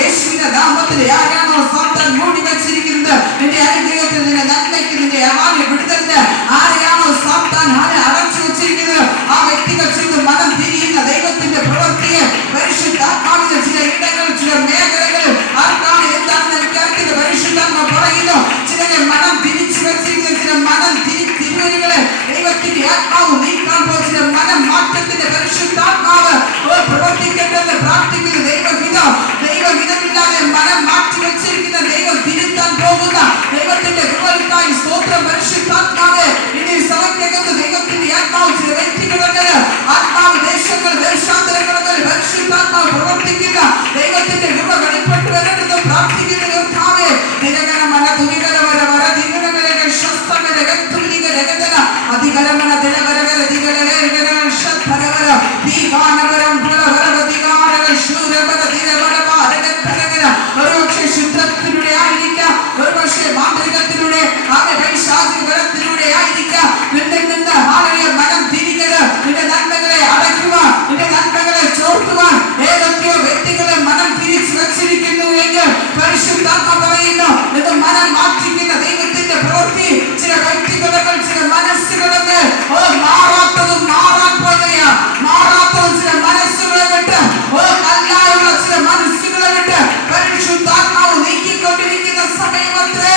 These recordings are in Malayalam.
യേശുവിന്റെ നാമത്തിൽ ആരാണോ സാത്താൻ മൂടി വെച്ചിരിക്കുന്നത് നിന്റെ അനുഗ്രഹത്തിൽ, നിന്റെ നന്മയ്ക്ക്, നിന്റെ വിടുതലിന് ആരെയാണോ സാത്താൻ അടച്ചു വെച്ചിരിക്കുന്നത് ആ വ്യക്തികൾ ചെയ്ത് മനം തിരിയുന്ന ദൈവത്തിന്റെ പ്രവൃത്തിയെ പരിശുദ്ധാത്മാവിന്റെ ചില ഇടങ്ങൾ, ചില മേഖലകൾ ആർക്കാണ് എന്താണെന്ന് എനിക്കറിയില്ല. പരിശുദ്ധാത്മ പറയുന്നു ചിലരെ മനം തിരിച്ചു വെച്ചിരിക്കുന്ന ചില മനം തിരുവരികളെ ദൈവത്തിന്റെ ആത്മാവ് നീക്കാൻ പോകും. ചില മനം മാറ്റത്തിന്റെ പരിശുദ്ധാത്മാവ് പ്രവർത്തിക്കട്ടെന്ന് പ്രാർത്ഥിക്കുന്ന ദൈവഹിതമില്ലാതെ മനം മാറ്റി വെച്ചിരിക്കുന്ന ദൈവം തിരുത്താൻ പോകുന്ന ദൈവത്തിന്റെ കൃപയ്ക്കായി സ്തോത്രം. പരിശുദ്ധാത്മാവ് ഇനി സഭയ്ക്കകത്ത് ദൈവത്തിന്റെ ആത്മാവ് ചില വ്യക്തികളുണ്ട്, ആത്മാവ് ദേശങ്ങൾ ദേശാന്തരങ്ങളിൽ പരിശുദ്ധാത്മാവ് പ്രവർത്തിക്കുന്ന ദൈവത്തിന്റെ കൃപ വെളിപ്പെട്ടു വരണമെന്ന് പ്രാർത്ഥിക്കുന്ന കർത്താവേ, നിരകരമന തുനികരവര വര ദിനങ്ങളെ ശസ്ത്രകര വ്യക്തിനിക രഗതന അധികരമന ദിനവരവര ദിഗലേ ശസ്ത്രവര ദീപാനവരം ഫലവര ദിഗാരക ശൂരവര ദിനവര മാരകത്തരകര. ഒരുപക്ഷെ ശുദ്ധത്തിലൂടെ ആയിരിക്കാം, ഒരുപക്ഷെ മാന്ത്രികത്തിലൂടെ ആകെ പൈശാചിക ബലത്തിലൂടെ ആയിരിക്കാം. നിന്നിൽ നിന്ന് ആളുകളെ മനം തിരികരുത്, നിന്റെ നന്മകളെ അടയ്ക്കുവാൻ, നിന്റെ നന്മകളെ ചോർത്തുവാൻ ഏതൊക്കെയോ വ്യക്തികളെ മനം തിരിച്ചു വെച്ചിരിക്കുന്നു എങ്കിൽ പരിശുദ്ധാത്മ പറയുന്നു ഇത് മനം മാറ്റിക്കുന്ന ദൈവത്തിന്റെ പ്രവൃത്തി. ചില വ്യക്തികളൊക്കെ ചില മനസ്സുകളൊക്കെ മാറാത്തതും മാറാൻ പോകുകയാ, മാറാത്തതും ചില മനസ്സുകളെ വിട്ട് കല്ലായുള്ള ചില മനസ്സുകളെ വിട്ട് പരിശുദ്ധാത്മാവ് നീക്കിക്കൊണ്ടിരിക്കുന്ന സമയമത്രേ.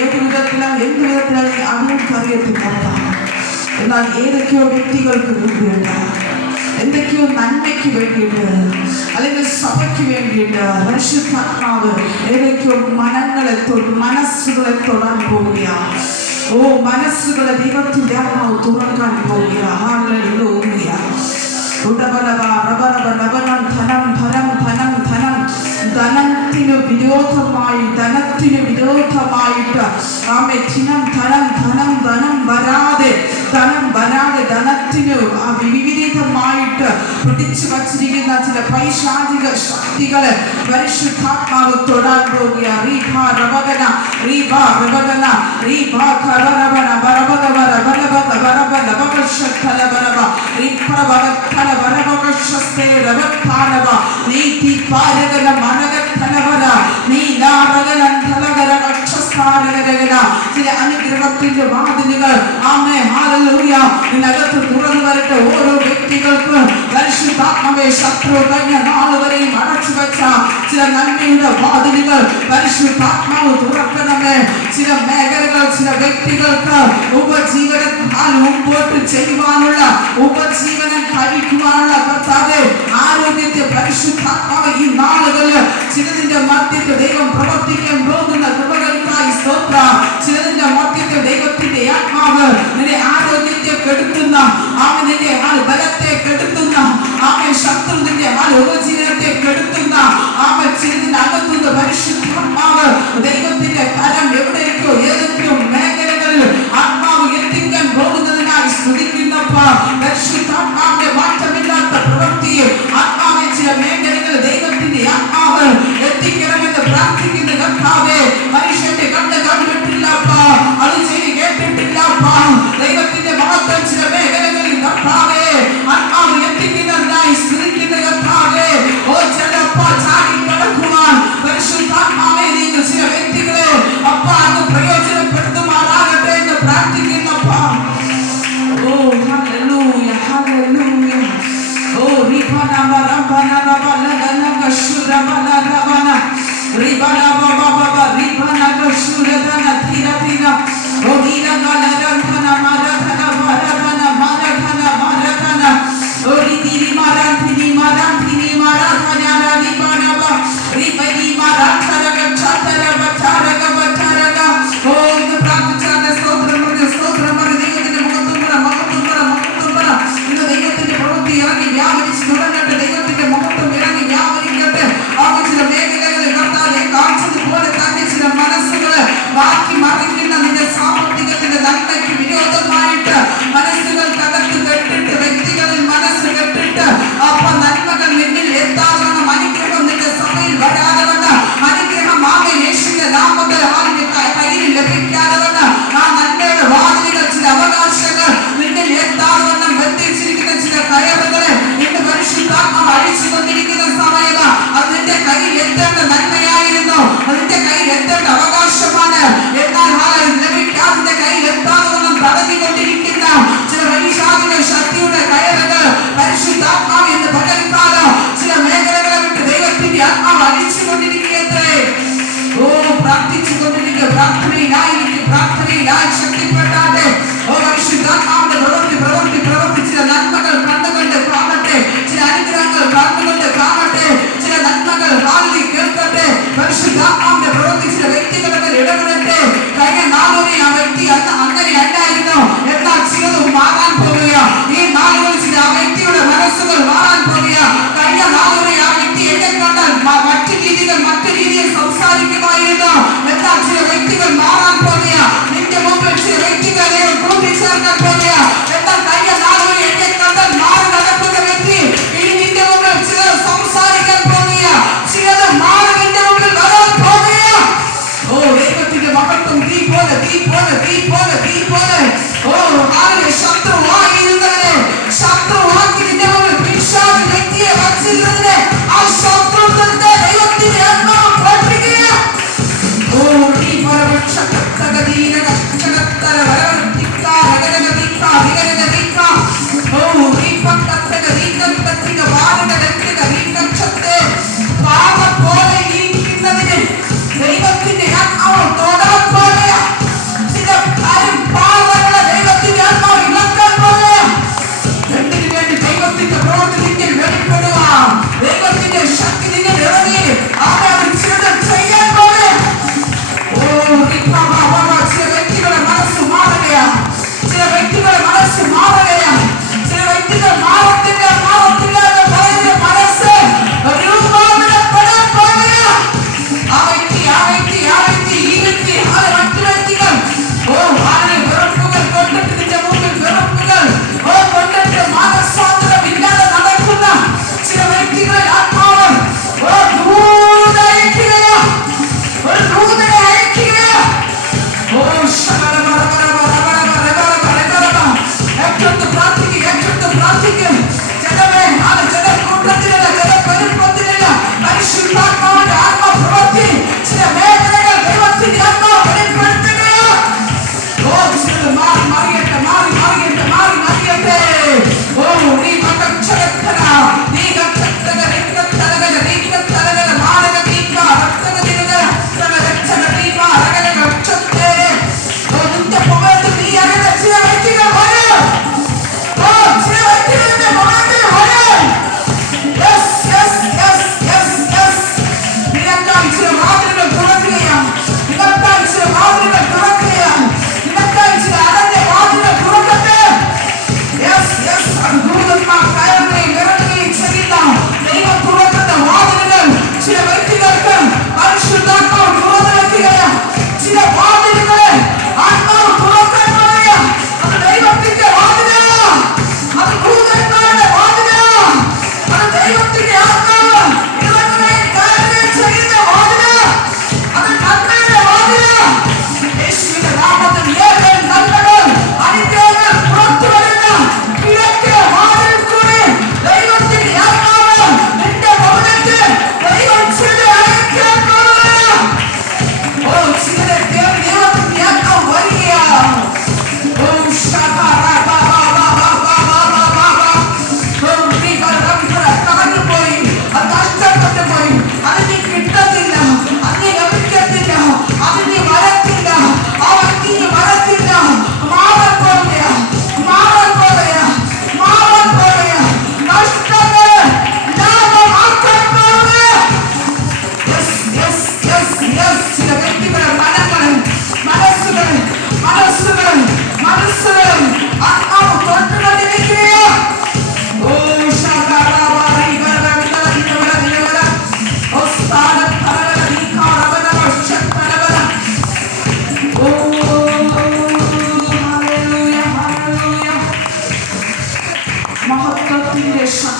ഏത് വിധത്തിലാണ് എന്ത് വിധത്തിലാണ് അവർക്ക് അറിയത്തില്ല. എന്നാൽ ഏതൊക്കെയോ വ്യക്തികൾക്ക് വേണ്ടിയിട്ട്, എന്തൊക്കെയോ നന്മയ്ക്ക് വേണ്ടിയിട്ട്, അല്ലെങ്കിൽ സഭയ്ക്ക് വേണ്ടിയിട്ട് പരിശുദ്ധാത്മാവ് ഏതൊക്കെയോ മനസ്സുകളെ തൊടാൻ പോവുകയാണ്. മനസ്സുകളെ ദൈവത്തിന്റെ ആത്മാവ് തുറക്കാൻ പോവുകയാണ്. ധനത്തിന് വിരോധമായിട്ട് ധനം വരാതെ ധനത്തിന് വിപരീതമായിട്ട് പിടിച്ചു വച്ചിരിക്കുന്ന ചില പൈശാചിക ശക്തികളെ പരിശുദ്ധാത്മാവ് തൊടാൻ പോവുകയാണ്. ചില അനുഗ്രഹത്തിന്റെ വാതിലുകൾ ഇതിനകത്ത് തുറന്നു വരട്ടെ. ഓരോ വ്യക്തികൾക്ക് പരിശുദ്ധാത്മാവേ ശത്രു കഴിഞ്ഞ നാളുവരെയും അടച്ചു വെച്ച ചില നന്മയുടെ വാതിലുകൾ പരിശുദ്ധാത്മാവ് തുറക്കണമേ. ചില മേഖലകൾ, ചില വ്യക്തികൾക്ക് ഉപജീവനം മുമ്പോട്ട് ചെയ്യുവാനുള്ള, ഉപജീവനം കഴിക്കുവാനുള്ള കർത്താവേ ആരോഗ്യത്തെ പരിശുദ്ധാത്മാവ് ഈ നാളുകളിൽ ചിലതിന്റെ മധ്യത്തിൽ ദൈവം പ്രവർത്തിക്കാൻ പോകുന്ന കൃപകൾക്കായി സ്തോത്രം. ചിലതിന്റെ മധ്യത്തിൽ ദൈവത്തിന്റെ ആത്മാവ് നിന്റെ ആരോഗ്യത്തെ കെടുത്തുന്ന, നിന്റെ ബലത്തെ കെടുത്തുന്ന, ശത്രു നിന്റെ ഉപജീവനത്തെ കെടുത്തുന്ന ചിലതിന്റെ അകത്തുന്ന പരിശുദ്ധാത്മാവ് ദൈവത്തിന്റെ കരം എവിടെയൊക്കെയോ ഏതൊക്കെയോ മേഖലകളിൽ ആത്മാവ് എത്തിക്കാൻ പോകുന്നതിനായി സ്തുതിക്കുന്നപ്പ പരിശുദ്ധാത്മാവിന്റെ മാറ്റമില്ലാത്ത പ്രവൃത്തിയെ ആത്മാവിൽ ചില മേഖലകളിൽ ദൈവത്തിന്റെ ആത്മാവ് എത്തിക്കണമെന്ന് പ്രാർത്ഥിക്കുന്ന കർത്താവേ, മനുഷ്യന്റെ കണ്ണ് കണ്ടിട്ടില്ലപ്പ, അത് ചെയ്ത് കേട്ടിട്ടില്ലപ്പ, ദൈവത്തിന്റെ മഹത്വം ചില മേഖലകളിൽ കർത്താവേ ആത്മാവ് എത്തിക്കുന്നതിനായി സ്തുതിക്കുന്ന കർത്താവേ. ചിലപ്പ ചാടി കിടക്കുവാൻ പരിശുദ്ധാത്മാവേ നീங்க ചില വ്യക്തികളെ അപ്പ അത് പ്രയോജനപ്പെടുത്തുമാറാകട്ടെ എന്ന് പ്രാർത്ഥിക്കുന്നപ്പ. Hallelujah hallelujah. റിബന റബന റബന ലന കശുരബന റബന റിബന ബബബ റിബന കശുരദന തിരതിന ഓദിന ഗലരന്തന മരധന മരധന മരധന മരധന ഓരിതിരി മരന്തിനി മരന്തിനി മരധന റിബന ബ റിബനി മരധന ഗച്ഛതര ബചാരക ബചാരക. ഇന്ന് പ്രാർത്ഥിച്ചാൽ സ്തോത്രം ദൈവത്തിന്റെ മഹത്വം ഇന്ന് ദൈവത്തിന്റെ പ്രവൃത്തി ഇറങ്ങി വ്യാപരിച്ച് തുടങ്ങട്ടെ. ദൈവത്തിന്റെ മഹത്വം ഇറങ്ങി വ്യാപരിക്കട്ടെ. ചില മേഖലകളിൽ കർത്താവേ കാണിച്ചതുപോലെ തന്നെ ചില മനസ്സുകള് ബാക്കി മറിക്കുന്ന നിന്റെ സാമ്പത്തികത്തിന്റെ നന്മ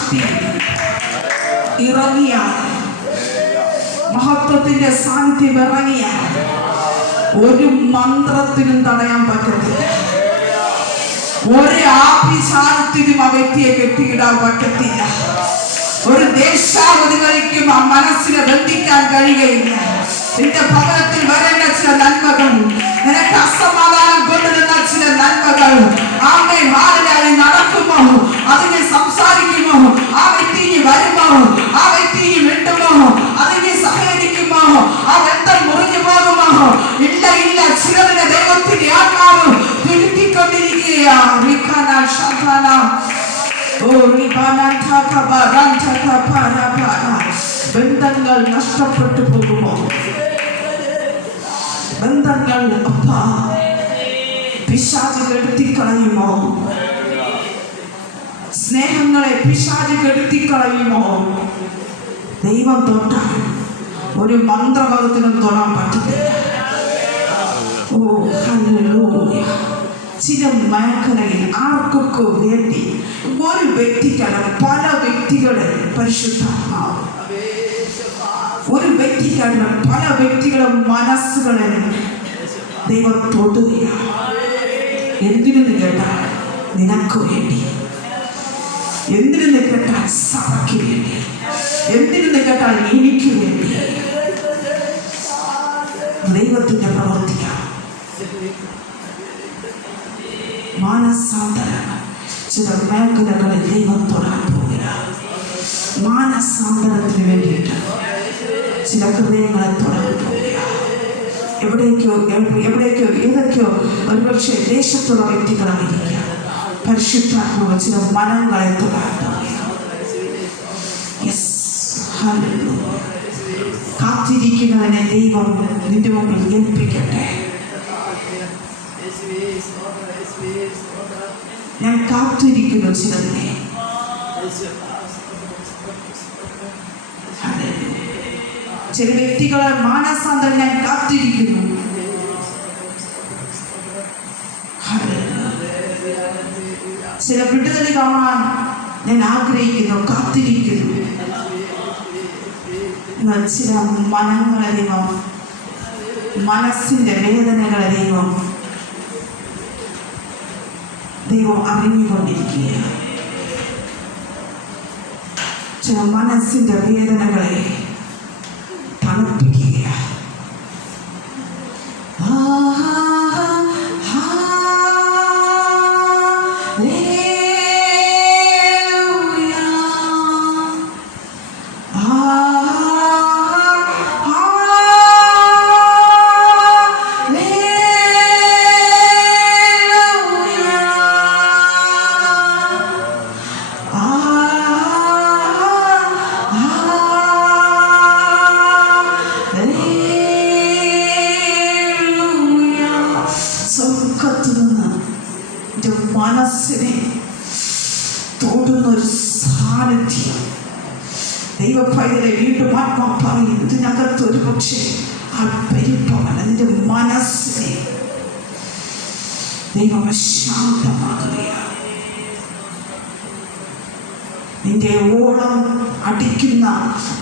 ശക്തി ഇറങ്ങിയ, മഹത്വത്തിന്റെ സാന്നിധ്യം ഇറങ്ങിയ ഒരു മന്ത്രത്തിനും തടയാൻ പറ്റത്തില്ല. ഒരു ആഭിചാരത്തിനും ആ വ്യക്തിയെ കെട്ടിയിടാൻ പറ്റത്തില്ല. ഒരു ദേശാവധികളിക്കും ആ മനസ്സിനെ ബന്ധിക്കാൻ കഴിയുകയില്ല. നിന്റെ ഭവനത്തിൽ വരേണ്ട ചില നന്മകൾ, നിനക്ക് അസമാധാനം കൊണ്ടുവരുന്ന ചില നന്മകൾ ആമേൻ നടക്കുമോ, അതിനെ സംസാരിക്കുമോ, ആ വ്യക്തി വരുമോ, ആ വ്യക്തി മിണ്ടുമോ, അതിനെ സഹകരിക്കുമോ, ആ ബന്ധം മുറിഞ്ഞു പോകുമോ? ഇല്ല. ചിലതിനെ ദൈവത്തിന്റെ ആത്മാവ് തിരുത്തിക്കൊണ്ടിരിക്കുകയാണ്. ബന്ധങ്ങൾ നഷ്ടപ്പെട്ടു പോകുമോ? ബന്ധങ്ങൾ പിശാച് കെടുത്തിക്കളയുമോ? സ്നേഹങ്ങളെ പിശാച് കെടുത്തിക്കളയുമോ? ദൈവം തൊട്ടാൽ ഒരു മന്ത്രവാദത്തിനും തൊടാൻ പറ്റത്തില്ല. ഓ ഹല്ലേലൂയ. ചില മേഖലയിൽ ആർക്കൊക്കെ വേണ്ടി ഒരു വ്യക്തിക്കല്ല, പല വ്യക്തികളെ പരിശുദ്ധാത്മാവ്, ഒരു വ്യക്തിക്കല്ല പല വ്യക്തികളുടെ മനസ്സുകളെ ദൈവം തൊടുകയാണ്. എന്തിനെന്ന് കേട്ടാൽ നിനക്ക് വേണ്ടി, എന്തിനെന്ന് കേട്ടാൽ സഭയ്ക്ക് വേണ്ടി, എന്തിനെന്ന് കേട്ടാൽ എനിക്ക് വേണ്ടി. ദൈവത്തിന്റെ പ്രവർത്തിയാണ്. മാനസാന്തരം ചില മേഖലകളിൽ ദൈവം തൊടാൻ പോവുകയാണ്. മാനസാന്തരത്തിന് വേണ്ടിയിട്ട് ചില ഹൃദയങ്ങളെ തൊടാൻ പോവുകയാണ്. എവിടേക്കോ ഏതൊക്കെയോ ഒരുപക്ഷെ ദേശത്തുള്ള വ്യക്തികളായിരിക്കാം. പരിശുദ്ധാത്മാവ് ചില മനങ്ങളെ തൊടാൻ പോവുകയാണ്. കാത്തിരിക്കുന്നതിനെ ദൈവം നിന്റെ മുമ്പിൽ ഏൽപ്പിക്കട്ടെ. ഞാൻ കാത്തിരിക്കുന്നു ചിലതിനെ. ചില വ്യക്തികളെ മാനസാന്തരം ഞാൻ കാത്തിരിക്കുന്നു. ചില വിടുതൽ കാണാൻ ഞാൻ ആഗ്രഹിക്കുന്നു, കാത്തിരിക്കുന്നു. ചില മനങ്ങളെ ദൈവം, മനസ്സിന്റെ വേദനകളെ ദൈവം അറിഞ്ഞുകൊണ്ടിരിക്കുകയാണ്. ചില മനസ്സിന്റെ വേദനകളെ തണുപ്പിക്കുകയാണ്. മനസ്സിനെ തോടുന്നൊരു സാന്നിധ്യം ദൈവഭയത്തിലെ വീണ്ടും ആത്മാ പറയും. ഇതിനകത്ത് ഒരു പക്ഷേ ആ പെരുപ്പമല്ല, നിന്റെ മനസ്സിനെ ദൈവം ശാന്തമാകുകയാണ്. നിന്റെ ഓളം അടിക്കുന്ന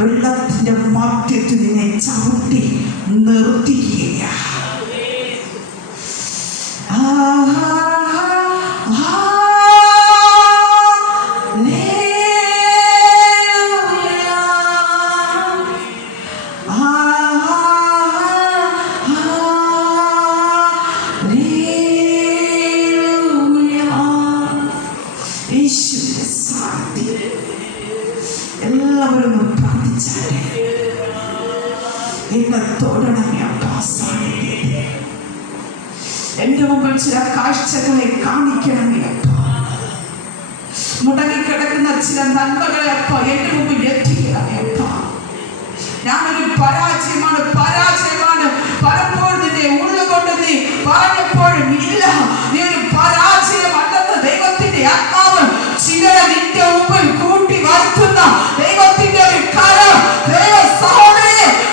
വെള്ളത്തിന്റെ മധ്യത്തിൽ നിന്നെ ചവിട്ടി നിർത്തിക്കുകയാണ്. എല്ലാവരും പ്രാർത്ഥിച്ചാലേ എന്നെ തൊടണമേ അപ്പാ. എന്റെ മുമ്പിൽ ചില കാഴ്ചകളെ കാണിക്കണമേ അപ്പാ. മുടങ്ങിക്കിടക്കുന്ന ചില നന്മകളെ അപ്പാ എന്റെ മുമ്പിൽ എത്തിക്കണമേ അപ്പാ. ഞാനൊരു പരാജയമാണ്. പലപ്പോഴും നിന്റെ ഉള്ളുകൊണ്ട് നീ പറഞ്ഞപ്പോഴും ഇല്ല, നീ ഒരു പരാജയമല്ലെന്ന് ദൈവത്തിന്റെ ആത്മാവ് ചിലരെ നിന്റെ മുമ്പിൽ കൂട്ടി വരുത്തുന്ന ദൈവത്തിന്റെ ഒരു കരം ദൈവ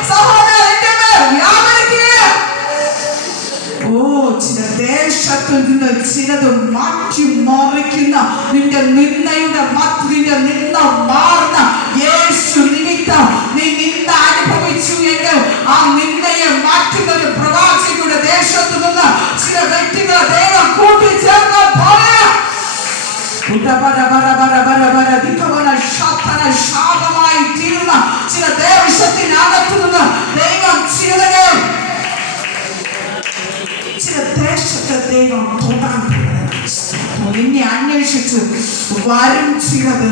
സഹോദരന്റെ മേൽ വ്യാപരിക്കുക. ഓ, ചില ദേശത്തിൽ നിന്ന് ചിലത് മാറ്റി മറിക്കുന്ന നിന്റെ നിന്നയുടെ നിന്റെ നിന്ന മാറുന്ന യേശു നിമിത്തം നീ നിന്ന അനുഭവിച്ചു എങ്കിൽ ആ നിന്നയെ മാറ്റുന്ന ഒരു പ്രവാചകരുടെ ദേശത്തു നിന്ന് ചില വ്യക്തികളെ ദൈവം കൂട്ടിച്ചേർന്നാൽ ശാപമായി തീർന്ന ചില ദേശത്തിനകത്തു നിന്ന് ദൈവം ചില ദേശത്തെ ദൈവം തൊടാൻ നിന്നെ അന്വേഷിച്ച് വരും ചിലത്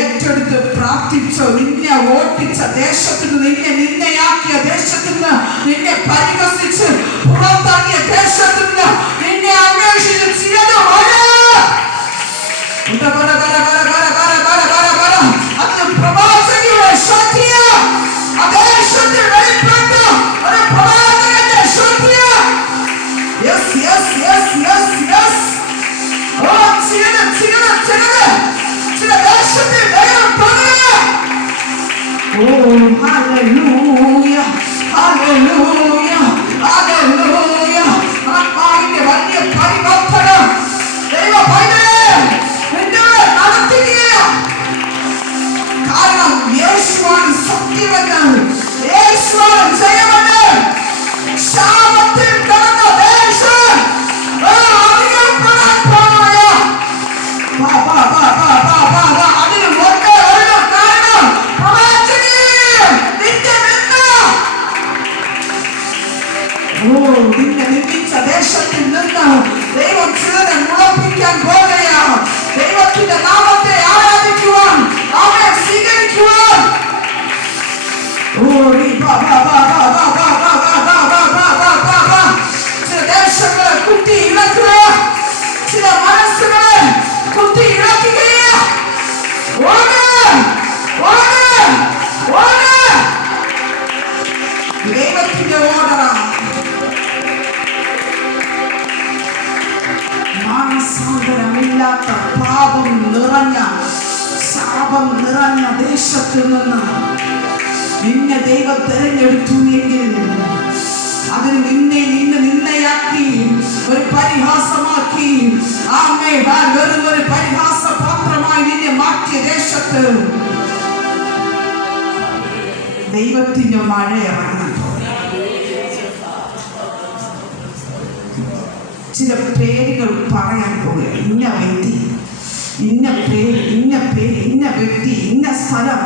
ഏറ്റെടുത്ത് പ്രാർത്ഥിച്ചോ നിന്നെ ഓട്ടിച്ച ദേശത്തു നിന്ന് നിന്നെ നിന്നയാക്കിയ ദേശത്തു നിന്ന് നിന്നെ പരിഹസിച്ച് പുറത്താക്കിയ ദേശത്തു നിന്ന് നിന്നെ അന്വേഷിച്ച് ചിലത് അത് പ്രവാചകരുടെ ശക്തിയ ദേശത്തിൽ വെളിപ്പെട്ട ഒരു പ്രവാചകന്റെ ശക്തിയ ചില ദേശത്തിൽ ദൈവം പറയുക ആത്മാവിന്റെ വലിയ പരിവർത്തനം ദൈവ നടത്തുകയാണ്. കാരണം യേശുവാണ് സത്യമെന്ന്, യേശുവാണ് ജയമെന്ന്. ശാപത്തിൽ കിടന്ന ദേശം അറിയപ്പെടാൻ പോയ അതിന് ഒരേ ഒരു കാരണം നിന്നെ നിന്ദിച്ച ദേശത്തിൽ നിന്ന് ദൈവം ചിലരെ മുളപ്പിക്കാൻ പോകുകയാണ്. ദൈവത്തിന്റെ നാമത്തെ ആരാധിക്കുവാൻ അവനെ സ്വീകരിക്കുവാൻ ചില ദേശങ്ങളെ കുത്തി ഇളക്കുക, ചില മനസ്സുകളെ കുത്തി ഇളക്കുകയാണ്. ദൈവത്തിന്റെ ഓർഡറാണ്. മാനസാന്തരമില്ലാത്ത പാപം നിറഞ്ഞ ശാപം നിറഞ്ഞ ദേശത്ത് നിന്ന് നിന്നെ ദൈവം തെരഞ്ഞെടുത്തു എങ്കിൽ അതിന് നിന്നെ നിന്നയാക്കി ഒരു പരിഹാസമാക്കി വെറും ഒരു പരിഹാസ പാത്രമായി നിന്നെ മാറ്റിയ ദേശത്ത് ദൈവത്തിന്റെ മഴ ഇറങ്ങുന്നു. ചില പേരുകൾ പറയാൻ പോകുക. ഇന്ന വ്യക്തി, ഇന്ന പേര്, ഇന്ന പേര്, ഇന്ന വ്യക്തി, ഇന്ന സ്ഥലം.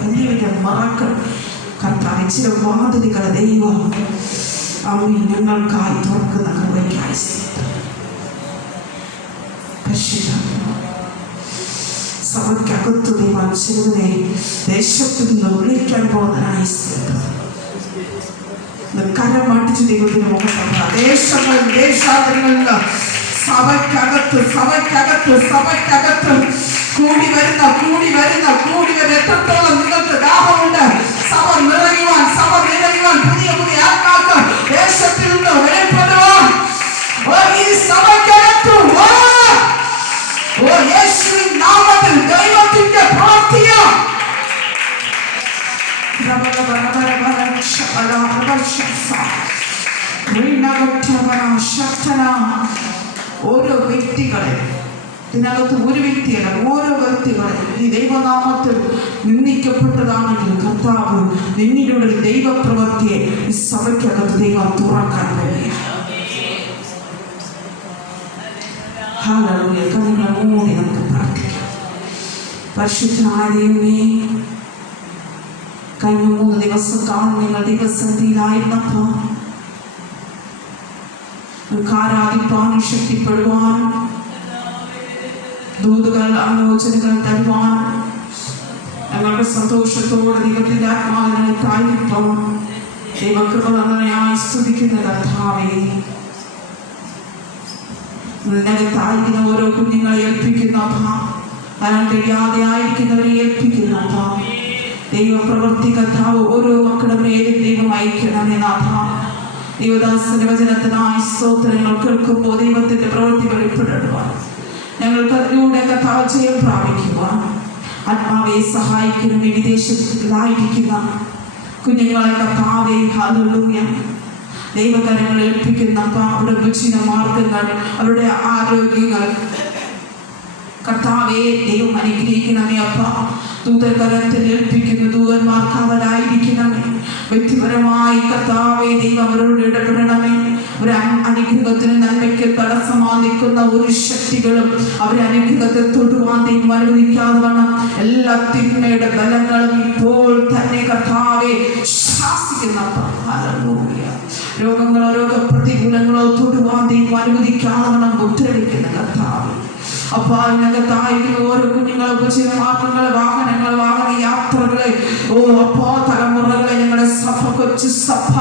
വലിയ മറക്കൾ കർത്താവ് ചില വാതിലുകളെ ദൈവം ഞങ്ങൾക്കായി തുറക്കുന്ന കൃപയ്ക്കായി സഭയ്ക്കകത്ത് ദൈവം ചിലവനെ ദേശത്തു നിന്ന് വിളിക്കാൻ പോകുന്നതിനായി കരമടിച്ച് ദൈവത്തിന് മുഖത്ത് ദേശങ്ങളിൽ ദേശാന്തരങ്ങളിൽ സഭയ്ക്കകത്ത് കൂടി വരുന്ന എത്രത്തോളം നിങ്ങൾക്ക് ദാഹമുണ്ട്. സഭ നിറയുവാൻ പുതിയ ആത്മാക്കൾ ദേശത്തിൽ നിന്ന് വെളിപ്പെടുവാൻ ഈ സഭയ്ക്കകത്ത് യേശുവിൻ നാമത്തിൽ ദൈവത്തിന്റെ പ്രവൃത്തിയ ഓരോ വ്യക്തികളെ ഇതിനകത്ത് ഒരു വ്യക്തിയല്ല, ഓരോ വ്യക്തികളെ ഈ ദൈവനാമത്തിൽ നിന്ദിക്കപ്പെട്ടതാണെങ്കിൽ കർത്താവ് നിന്നിലൂടെ ദൈവപ്രവൃത്തിയെ ഈ സഭയ്ക്കകത്ത് ദൈവം തുറക്കാൻ കഴിയും. കണ്ണുകളെ നമുക്ക് പ്രാർത്ഥിക്കാം. പരിശുദ്ധനായ ദൈവമേ, കഴിഞ്ഞ 3 ദിവസം കാണും നിങ്ങൾ ദൈവസന്നിധിയിലായിരുന്നപ്പോൾ ആരാധിപ്പാനും ശക്തിപ്പെടുവാനും ദൂതുകൾ ആലോചനകൾ തരുവാൻ ഞങ്ങളുടെ സന്തോഷത്തോടെ ദൈവത്തിന്റെ ആത്മാവിനെ താഴ്ത്താൻ ദൈവകൃപ തന്നതിനായി സ്തുതിക്കുന്ന കർത്താവേ, നിനക്കത്തായിരിക്കുന്ന ഓരോ കുഞ്ഞുങ്ങളെ ഏൽപ്പിക്കുന്ന വരാൻ കഴിയാതെ ആയിരിക്കുന്നവരെ ഏൽപ്പിക്കുന്ന ദൈവപ്രവൃത്തി കർത്താവ് ഓരോ മക്കളുടെ മേലും ദൈവം അയക്കണമേ നാഥ. ദൈവദാസന്റെ വചനത്തിനായി സ്തോത്രങ്ങൾ കേൾക്കുമ്പോൾ ദൈവത്തിന്റെ പ്രവൃത്തി വെളിപ്പെടുവാൻ ഞങ്ങൾക്ക് അതിലൂടെ കർത്താവ് ജയം പ്രാപിക്കുവാൻ ആത്മാവെ സഹായിക്കുന്ന വിദേശത്തിലായിരിക്കുന്ന കുഞ്ഞുങ്ങളെ കർത്താവേ ഹല്ലേലൂയ ദൈവകരങ്ങൾ ഏൽപ്പിക്കുന്നപ്പ അവരുടെ ഭക്ഷണ മാർഗങ്ങൾ അവരുടെ ആരോഗ്യങ്ങൾ കർത്താവേ ദൈവം അനുഗ്രഹിക്കണമേ അപ്പ ദൂതകരത്തിൽ ഏൽപ്പിക്കുന്നു ദൂതന്മാർ കാവലായിരിക്കണമേ വ്യക്തിപരമായി കർത്താവേ ദൈവം അവരോട് ഇടപെടണമേ ഒരു അനുഗ്രഹത്തിന് നന്മയ്ക്ക് തടസ്സമായി നിൽക്കുന്ന ഒരു ശക്തികളും അവരെ അനുഗ്രഹത്തെ തൊടുവാൻ ദൈവം അനുവദിക്കാതെ വണ്ണം എല്ലാ തിന്മയുടെ ബലങ്ങളും ഇപ്പോൾ തന്നെ കർത്താവെ ശാസിക്കുന്നപ്പ ഹല്ലേലൂയ രോഗങ്ങളോ രോഗപ്രതികൂലങ്ങളോ തൊടുവാൻ ദൈവം അനുവദിക്കാതെ വണ്ണം മുദ്രവെക്കുന്ന കർത്താവേ അപ്പാ ഇതിനകത്തായിരിക്കുന്ന ഓരോ കുഞ്ഞുങ്ങളെ ഉപജീവനമാർഗങ്ങളെ വാഹനങ്ങളെ വാഹന യാത്രകളെ അപ്പാ തലമുറകളെ ഞങ്ങളുടെ സഭ കൊച്ചു സഭ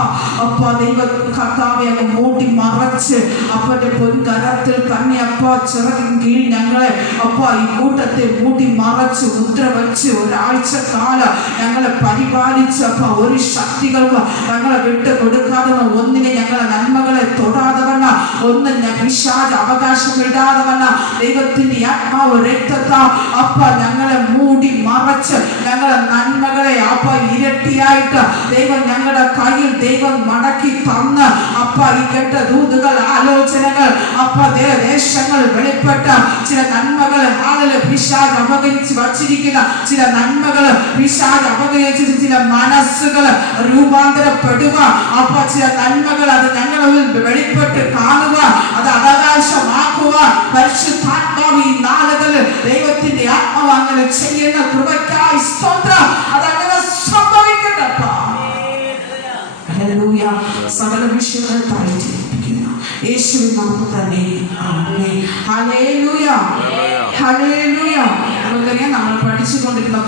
അപ്പാ ദൈവ കർത്താവെ അങ്ങ് മൂടി മറച്ച് അപ്പന്റെ പൊൻകരത്തിൽ തന്നെ അപ്പാ ചിറകിൻ കീഴിൽ ഞങ്ങളെ അപ്പാ ഈ കൂട്ടത്തെ മൂടി മറച്ച് മുദ്ര വെച്ച് ഒരാഴ്ച കാലം ഞങ്ങളെ പരിപാലിച്ച് അപ്പാ ഒരു ശക്തികൾക്ക് ഞങ്ങളെ വിട്ട് കൊടുക്കാതെ ഒന്നിനെ ഞങ്ങളെ നന്മകളെ തൊടാതെ വന്ന ഒന്നും ഞാൻ പിശാച് അവകാശം ഇടാതെ വന്ന ദൈവത്തിന്റെ ആത്മാവ് രക്തത്താ അപ്പ ഞങ്ങളെ മൂടി മറച്ച് ഞങ്ങളെ നന്മകളെ അപ്പ ഇരട്ടിയായിട്ട് ദൈവം ഞങ്ങളുടെ കയ്യിൽ ദൈവം മടക്കി തന്ന് അപ്പ ഈ കേട്ട ദൂതുകൾ ആലോചനകൾ അപ്പ ദേശങ്ങൾ വെളിപ്പെട്ട ചില നന്മകൾ ആളുകൾ പിശാച് അപകരിച്ച് വച്ചിരിക്കുന്ന ചില നന്മകൾ പിശാച് അപകരിച്ച ചില മനസ്സുകൾ രൂപാന്തരപ്പെടുക അപ്പ ചില നന്മകൾ അത് ഞങ്ങളിൽ വെളിപ്പെട്ട് കാണുക അത് അവകാശമാക്കുക പരിശുദ്ധാത്മാവ് ഈ നാളുകളിൽ ദൈവത്തിന്റെ ആത്മാവ് അങ്ങനെ ചെയ്യുന്ന കൃപയ്ക്കായി സ്തോത്രം അതങ്ങനെ സംഭവിക്കട്ടെ ഹല്ലേലൂയ സകല വിഷയങ്ങൾ താഴ്ത്തിയിരിക്കുന്നു യേശുവിൻ നാമത്തിൽ തന്നെ ആമേൻ ഹല്ലേലൂയ ഹല്ലേലൂയ നമ്മൾ പഠിച്ചുകൊണ്ടിരുന്ന